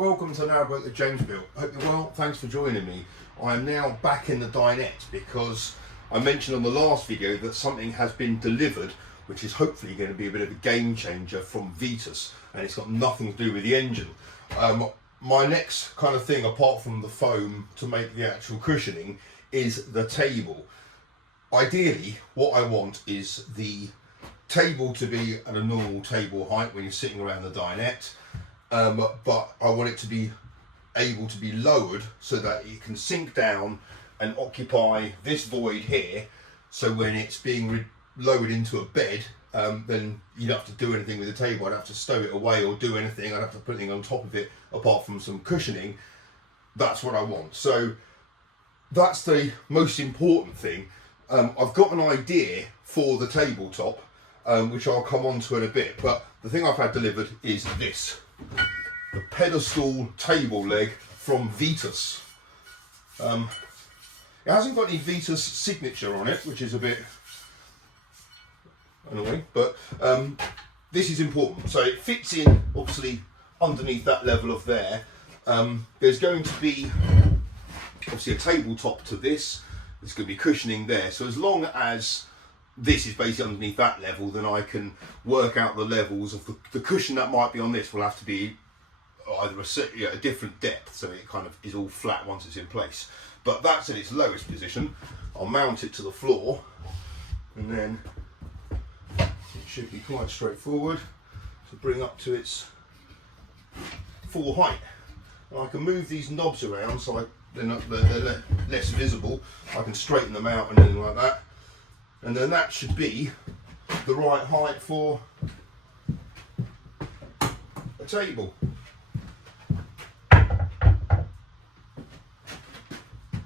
Welcome to Narrowboat that James built. Hope you're well, thanks for joining me. I am now back in the dinette because I mentioned on the last video that something has been delivered which is hopefully going to be a bit of a game changer from Vitus, and it's got nothing to do with the engine. My next kind of thing, apart from the foam to make the actual cushioning, is the table. Ideally, what I want is the table to be at a normal table height when you're sitting around the dinette, but I want it to be able to be lowered so that it can sink down and occupy this void here, so when it's being lowered into a bed, then you don't have to do anything with the table. I'd have to stow it away or do anything. I'd have to put anything on top of it apart from some cushioning. That's what I want. So that's the most important thing. I've got an idea for the tabletop, which I'll come on to in a bit, but the thing I've had delivered is this, the pedestal table leg from Vitus. It hasn't got any Vitus signature on it, which is a bit annoying, but this is important. So it fits in obviously underneath that level of there. There's going to be obviously a tabletop to this. There's going to be cushioning there, so as long as this is basically underneath that level, then I can work out the levels of the cushion that might be on this will have to be either a different depth, so it kind of is all flat once it's in place. But that's at its lowest position. I'll mount it to the floor, and then it should be quite straightforward to bring up to its full height. And I can move these knobs around so they're less visible. I can straighten them out and anything like that, and then that should be the right height for a table.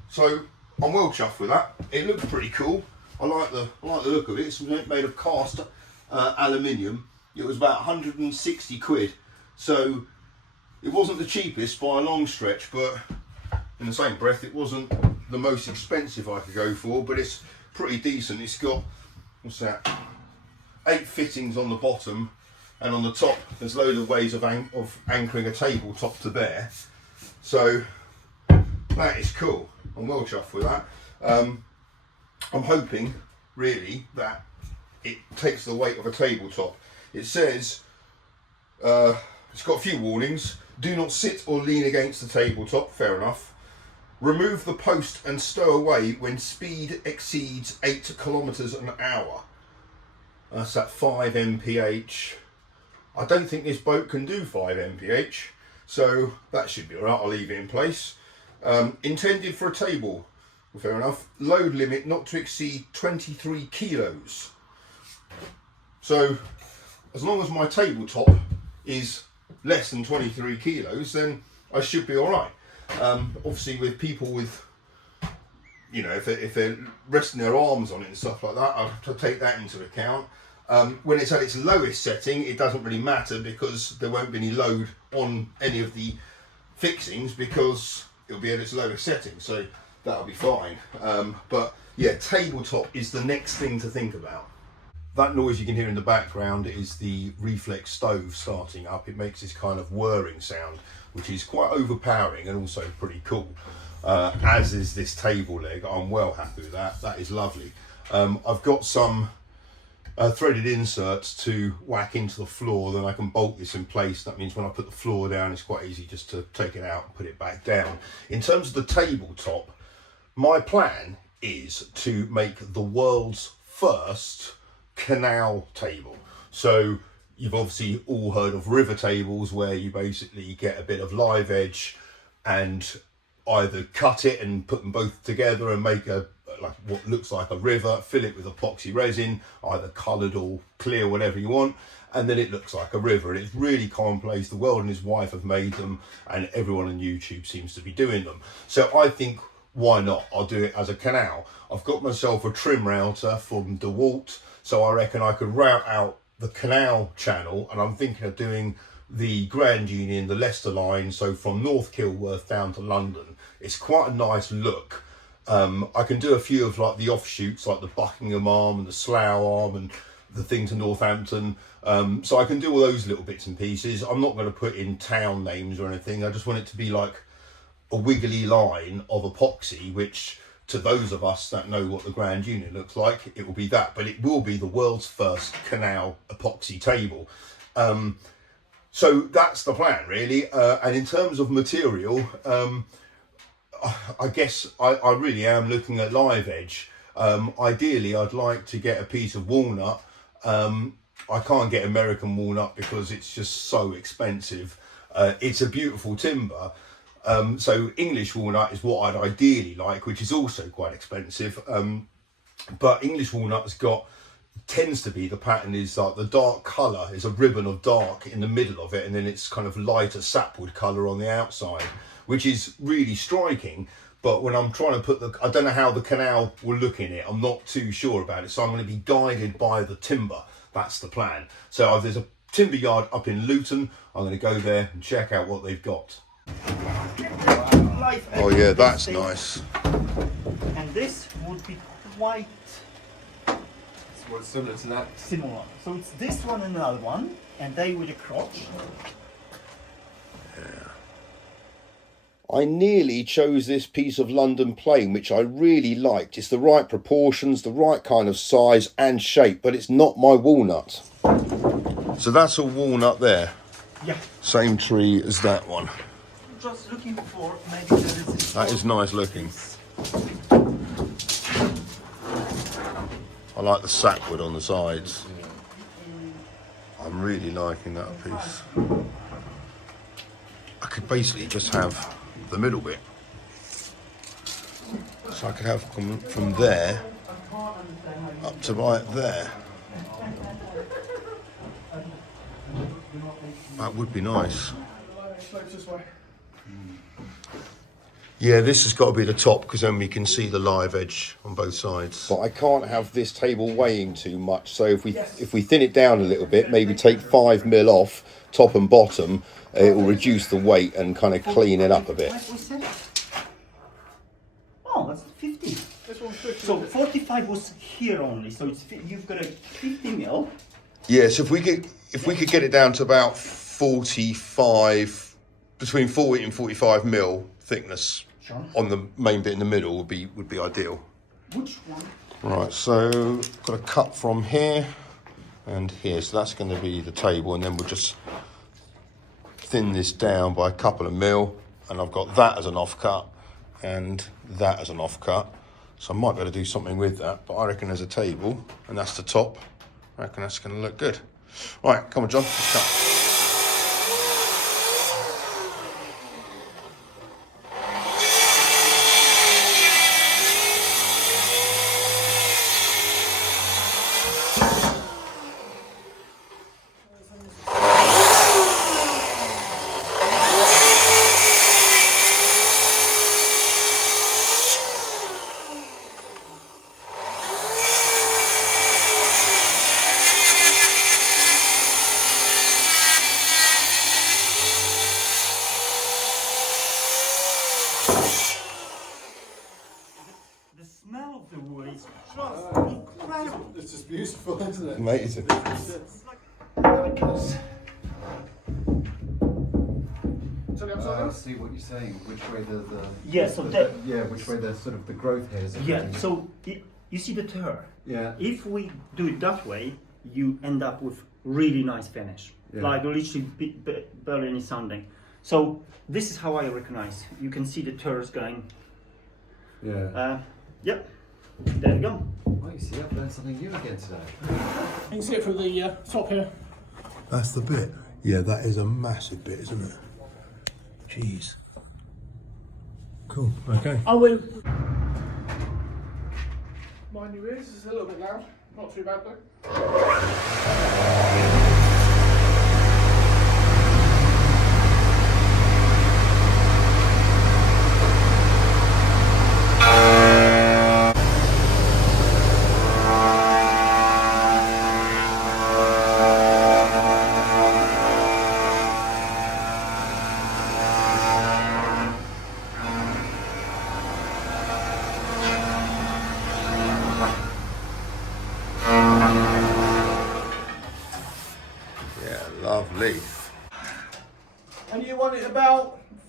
So I'm well chuffed with that. It looks pretty cool. I like the look of it. It's made of cast aluminium. It was about 160 quid, so it wasn't the cheapest by a long stretch, but in the same breath it wasn't the most expensive I could go for, but it's pretty decent. It's got, what's that, 8 fittings on the bottom, and on the top there's loads of ways of anchoring a tabletop to there, so that is cool. I'm well chuffed with that. I'm hoping really that it takes the weight of a tabletop. It says it's got a few warnings. Do not sit or lean against the tabletop, fair enough. Remove the post and stow away when speed exceeds 8 kilometers an hour. That's at 5 mph. I don't think this boat can do 5 mph, so that should be alright. I'll leave it in place. Intended for a table, well, fair enough. Load limit not to exceed 23 kilos. So as long as my tabletop is less than 23 kilos, then I should be alright. Obviously with people with, you know, if they're resting their arms on it and stuff like that, I have to take that into account. When it's at its lowest setting, it doesn't really matter because there won't be any load on any of the fixings because it'll be at its lowest setting, so that'll be fine. But yeah, tabletop is the next thing to think about. That noise you can hear in the background is the reflex stove starting up. It makes this kind of whirring sound, which is quite overpowering and also pretty cool. As is this table leg. I'm well happy with that. That is lovely. I've got some threaded inserts to whack into the floor, then I can bolt this in place. That means when I put the floor down, it's quite easy just to take it out and put it back down. In terms of the tabletop, my plan is to make the world's first canal table. So you've obviously all heard of river tables, where you basically get a bit of live edge and either cut it and put them both together and make like what looks like a river, fill it with epoxy resin, either coloured or clear, whatever you want, and then it looks like a river. And it's really commonplace. The World and His Wife have made them, and everyone on YouTube seems to be doing them. So I think, why not? I'll do it as a canal. I've got myself a trim router from DeWalt, so I reckon I could route out the canal channel, and I'm thinking of doing the Grand Union, the Leicester line, so from North Kilworth down to London. It's quite a nice look. I can do a few of like the offshoots, like the Buckingham Arm and the Slough Arm and the thing to Northampton. So I can do all those little bits and pieces. I'm not going to put in town names or anything. I just want it to be like a wiggly line of epoxy, which to those of us that know what the Grand Union looks like, it will be that. But it will be the world's first canal epoxy table. So that's the plan, really. And in terms of material, I guess I really am looking at live edge. Ideally, I'd like to get a piece of walnut. I can't get American walnut because it's just so expensive. It's a beautiful timber. So English walnut is what I'd ideally like, which is also quite expensive. But English walnut's tends to be, the pattern is like the dark colour is a ribbon of dark in the middle of it, and then it's kind of lighter sapwood colour on the outside, which is really striking. But when I'm trying to put I don't know how the canal will look in it. I'm not too sure about it. So I'm going to be guided by the timber. That's the plan. So there's a timber yard up in Luton. I'm going to go there and check out what they've got. Oh yeah, that's nice. And this would be quite similar to that. similar. So it's this one and another one, and they with a crotch. I nearly chose this piece of London plain, which I really liked. It's the right proportions, the right kind of size and shape, but it's not my walnut. So that's a walnut there. Yeah. Same tree as that one. Just looking for maybe That is nice looking. I like the sapwood on the sides. I'm really liking that piece. I could basically just have the middle bit. So I could have from there up to right there. That would be nice. Yeah, this has got to be the top because then we can see the live edge on both sides. But I can't have this table weighing too much, so if we thin it down a little bit, maybe take 5 mil off top and bottom, it will reduce the weight and kind of clean it up a bit. Oh, that's 50. This one's 50. So 45 was here only. So you've got a 50 mil. Yeah, so if we could get it down to about 45, between 40 and 45 mil thickness. Sure. On the main bit in the middle would be ideal. Which one? Right, so got a cut from here and here, so that's going to be the table, and then we'll just thin this down by a couple of mil, and I've got that as an offcut and that as an offcut, so I might be able to do something with that, but I reckon there's a table, and that's the top. I reckon that's going to look good. Right, come on, John, let's cut. The smell of the wood is just incredible. It's just beautiful, isn't it? Amazing. It's like how it goes. Turn it upside down. See what you're saying. Which way the Yeah, so that- which way the sort of the growth hairs. Are Yeah. going. So you see the tear. Yeah. If we do it that way, you end up with really nice finish. Yeah. Like literally barely any sanding. So this is how I recognize. You can see the tears going. Yeah. Yep. There we go. Well, you see, I've learned something new again today. You can see it through the top here. That's the bit. Yeah, that is a massive bit, isn't it? Jeez. Cool, okay. I will. Mind your ears, it's a little bit loud. Not too bad though.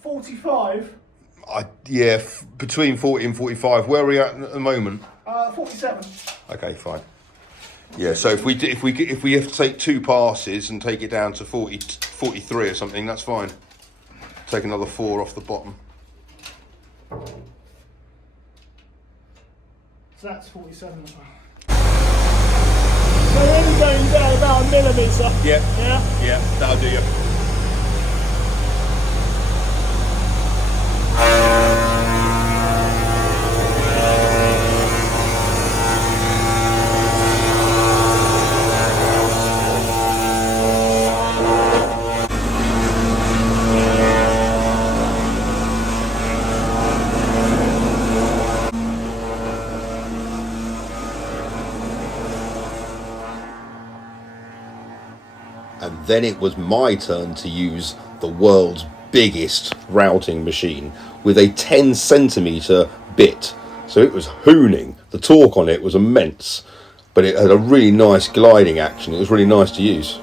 45. Yeah, between 40 and 45. Where are we at the moment? 47. Okay, fine. Yeah, so if we have to take 2 passes and take it down to 43 or something, that's fine. Take another 4 off the bottom. So that's 47 as well. So we're only going down about a millimetre. Yeah. Yeah, that'll do you. And then it was my turn to use the world's biggest routing machine with a 10cm bit. So it was hooning. The torque on it was immense, but it had a really nice gliding action. It was really nice to use.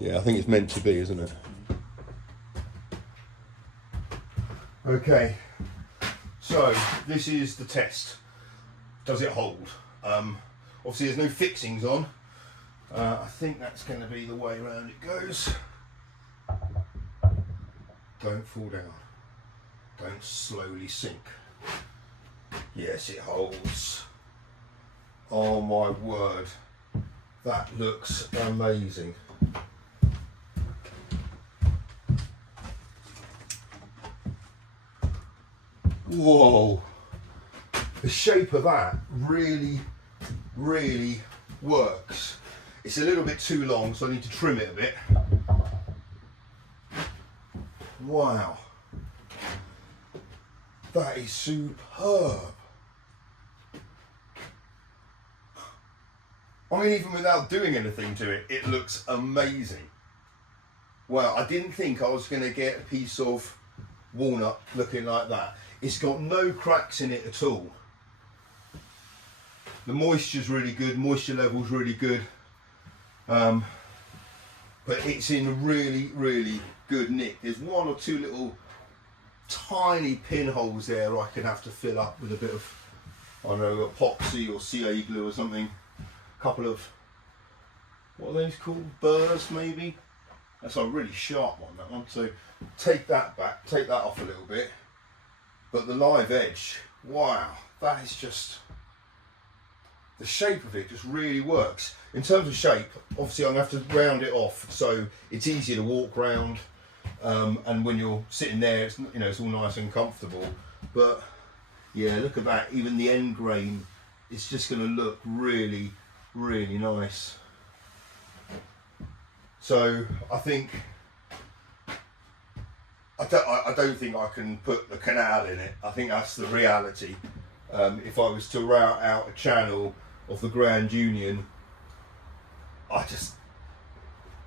Yeah, I think it's meant to be, isn't it? Okay, so this is the test. Does it hold? Obviously there's no fixings on. I think that's going to be the way around it goes. Don't fall down. Don't slowly sink. Yes, it holds. Oh my word. That looks amazing. Whoa, the shape of that really works. It's a little bit too long, so I need to trim it a bit. Wow, that is superb. I mean, even without doing anything to it, it looks amazing. Wow, I didn't think I was going to get a piece of walnut looking like that. It's got no cracks in it at all. The moisture's really good, moisture level's really good. But it's in really good nick. There's 1 or 2 little tiny pinholes there I could have to fill up with a bit of, I don't know, epoxy or CA glue or something. A couple of, what are those called? Burrs maybe? That's a really sharp one, that one. So take that back, take that off a little bit. But the live edge, wow, that is just, the shape of it just really works. In terms of shape, obviously I'm going to have to round it off so it's easier to walk round, and when you're sitting there, it's, you know, it's all nice and comfortable. But yeah, look at that, even the end grain, it's just going to look really nice. So I think, I don't think I can put the canal in it. I think that's the reality. If I was to route out a channel of the Grand Union,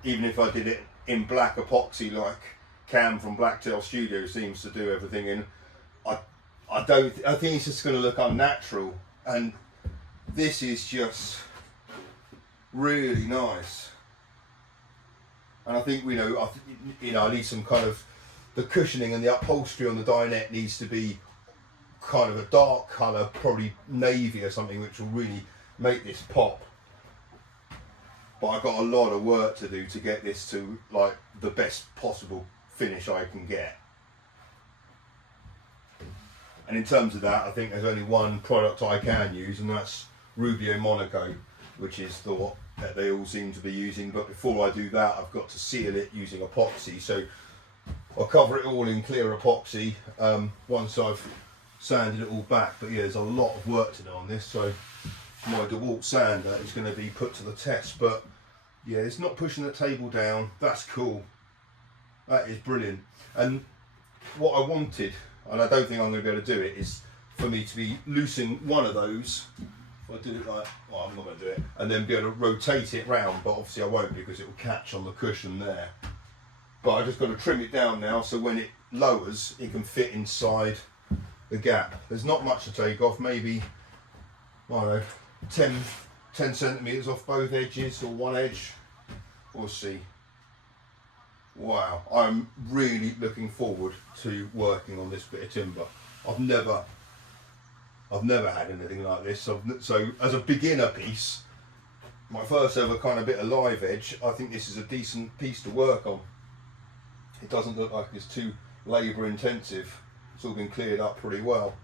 even if I did it in black epoxy like Cam from Blacktail Studio seems to do everything in, I think it's just going to look unnatural. And this is just really nice. And I think, I need some kind of, the cushioning and the upholstery on the dinette needs to be kind of a dark colour, probably navy or something, which will really make this pop. But I've got a lot of work to do to get this to like the best possible finish I can get. And in terms of that, I think there's only one product I can use, and that's Rubio Monaco, which is the what that they all seem to be using. But before I do that, I've got to seal it using epoxy. So I'll cover it all in clear epoxy once I've sanded it all back. But yeah, there's a lot of work to do on this, so my DeWalt sander is going to be put to the test. But yeah, it's not pushing the table down. That's cool. That is brilliant. And what I wanted, and I don't think I'm going to be able to do it, is for me to be loosing one of those if I do it like, well, I'm not going to do it, and then be able to rotate it round, but obviously I won't because it will catch on the cushion there. But I just got to trim it down now so when it lowers, it can fit inside the gap. There's not much to take off, maybe, I don't know, 10 centimetres off both edges or one edge. We'll see. Wow, I'm really looking forward to working on this bit of timber. I've never had anything like this. So as a beginner piece, my first ever kind of bit of live edge, I think this is a decent piece to work on. It doesn't look like it's too labour intensive. It's all been cleared up pretty well.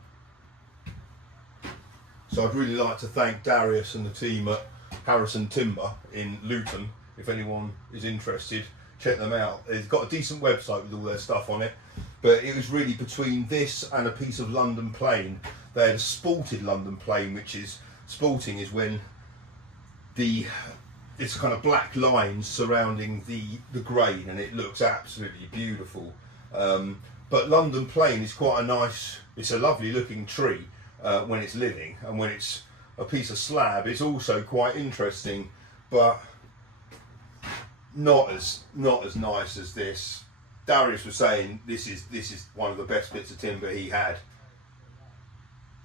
So I'd really like to thank Darius and the team at Harrison Timber in Luton. If anyone is interested, check them out. They've got a decent website with all their stuff on it. But it was really between this and a piece of London plane. They had a sported London plane, which is, sporting is when it's kind of black lines surrounding the grain, and it looks absolutely beautiful. But London plane is quite a nice, it's a lovely looking tree when it's living, and when it's a piece of slab it's also quite interesting, but not as nice as this. Darius was saying this is one of the best bits of timber he had.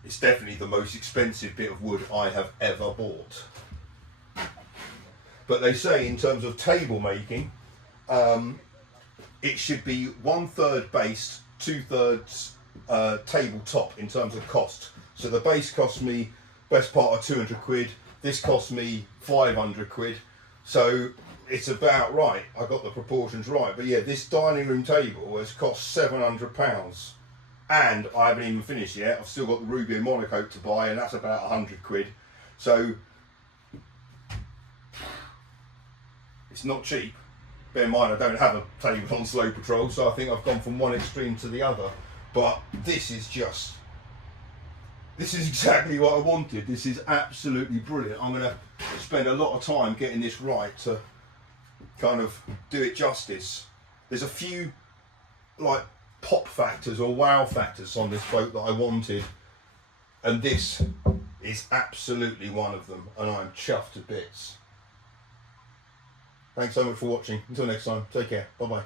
It's definitely the most expensive bit of wood I have ever bought. But they say in terms of table making, it should be 1/3 based, 2/3 tabletop in terms of cost. So the base cost me best part of 200 quid. This cost me 500 quid. So it's about right. I got the proportions right. But yeah, this dining room table has cost £700. And I haven't even finished yet. I've still got the ruby and monocoat to buy, and that's about 100 quid. So it's not cheap. Bear in mind I don't have a table on slow patrol, so I think I've gone from one extreme to the other. But this is exactly what I wanted. This is absolutely brilliant. I'm going to spend a lot of time getting this right to kind of do it justice. There's a few like pop factors or wow factors on this boat that I wanted, and this is absolutely one of them, and I'm chuffed to bits. Thanks so much for watching. Until next time, take care. Bye bye.